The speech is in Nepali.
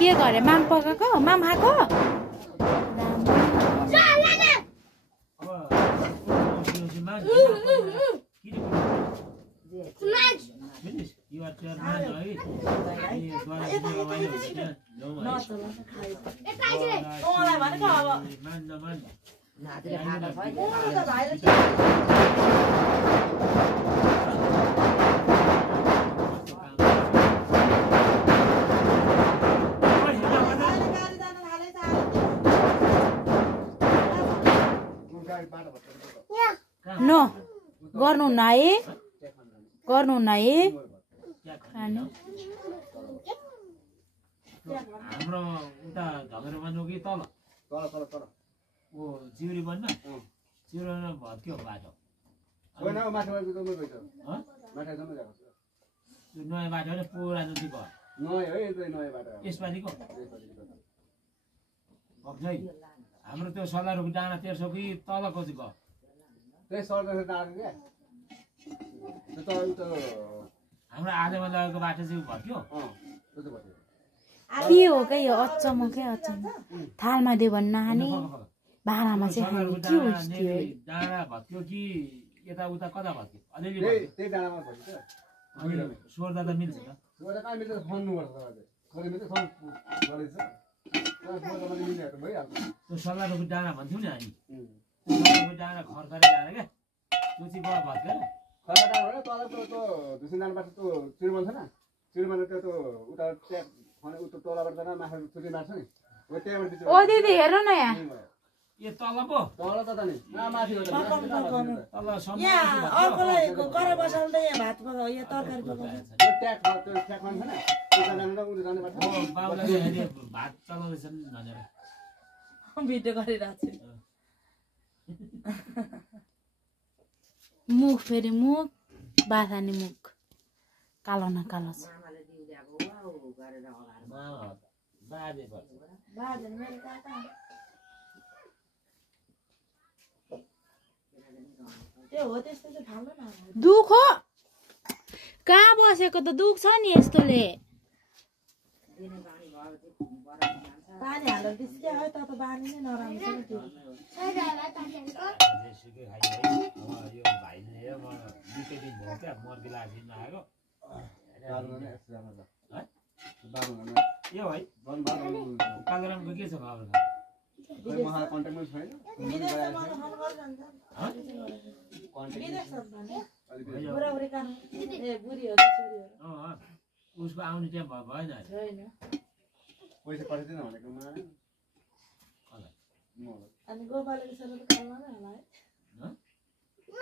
के गरे माम पकाएको माम खाएको You are your man, No, गर्नु न है गर्नु न है खानु हाम्रो उता झमेर बन्नु कि तल तल तल तल ओ जिउरी बन्न जिउरीमा भत्क्यो बाटो होइन माथि माथि जम्मै गइछ ह माथि जम्मै गएको छ यो नयाँ बाटो हैन पुरानो चाहिँ भयो नयाँ है यो नयाँ बाटो यसपालिको भक्जै हाम्रो त्यो सल्लाहरुको डाँडा तेर्सो कि तलको चाहिँ भयो त्यही सर्दछ डाँडा के त्यो त हाम्रो आधेमा लगेको बाटो चाहिँ भत्क्यो त्यो चाहिँ भत्क्यो के हो के यो अचम्म के अचम्म थालमा दियो भने नखाने भाँडामा चाहिँ खाने के हो त्यो डाँडा भत्क्यो कि यता उता कता भत्क्यो अलिअलि त्यही डाँडामा भत्क्यो अनि सोर्दा त मिल्छ त सोर्दा कहाँ मिल्छ खन्नु पर्छ खरे मिल्छ खन गरेछ सोर्दा पनि मिल्छ त भइहाल्छ त्यो सल्लाहको डाँडा भन्थ्यौ नि हामी त्यो डाँडा खरखरे डाँडा के त्यो चाहिँ भयो भत्क्यो खरखरे डाँडा हो तल त्यो दुसरी डाँडाबाट त्यो चिरमन छ न चिरमन त्यो उता खने उता तलबाट त माथि छुटी मार्छ नि हो त्यहाँबाट ओ दिदी हेर्नु न यहाँ ए तल पो तल त नि माथि हो त तल सम्म यहाँ अर्कोलाई गरे बसाल्नु त यहाँ भात पकाउ यहाँ तरकारी पकाउ त्यो ट्याक खान छैन उता जानु र उता जानु पर्छ बाबुले अहिले भात चलाउँदैछन् भनेर भिडियो गरिरहेको छु मुख फेरि मुख बाथानी मुख कालो न कालो छ बाजे बाजे मेरो काका त्यो हो त्यस्तो चाहिँ खानु न दुख हो कहाँ बसेको त दुख छ नि यस्तोले पानी हालेर त्यसकै है त बानी नै नराम्रो छ नि त्यो यो भाइले म निकै दिन भयो क्या मर्की लाग्छ नआएको यो है कालोरामको के छ खबर महा कन्ट्याक्टमा छैन उसको आउने टाइम भएन पैसा पठाइदिन भनेको अनि गोपालको सबै खानु